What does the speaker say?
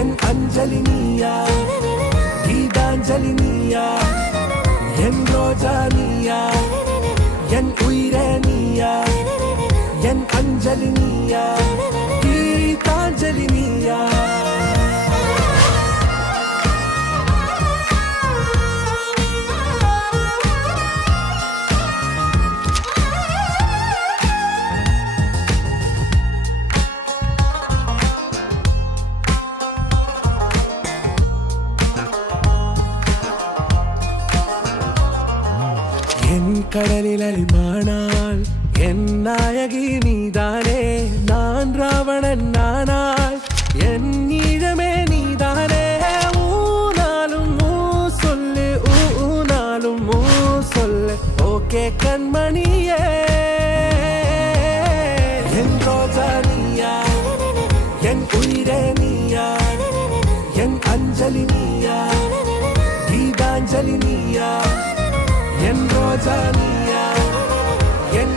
என் அஞ்சலி நீயா கீதாஞ்சலி நீயா என் ரோஜா நீயா என் உயிரே நீயா என் அஞ்சலி நீயா கீதாஞ்சலி நீயா என் கடலில் அலிமானாள் என் நாயகி நீதானே நான் ராவணன் நானாள் என் ஈழமே நீதானே ஊனாலும் ஊ சொல்லு ஊனாலும் ஊ சொல்லு ஓகே கண்மணியே என் ரோஜா நீயா என் உயிரே நீயா என் அஞ்சலி நீயா கீதாஞ்சலி நீயா என் ரோஜா நீயா என்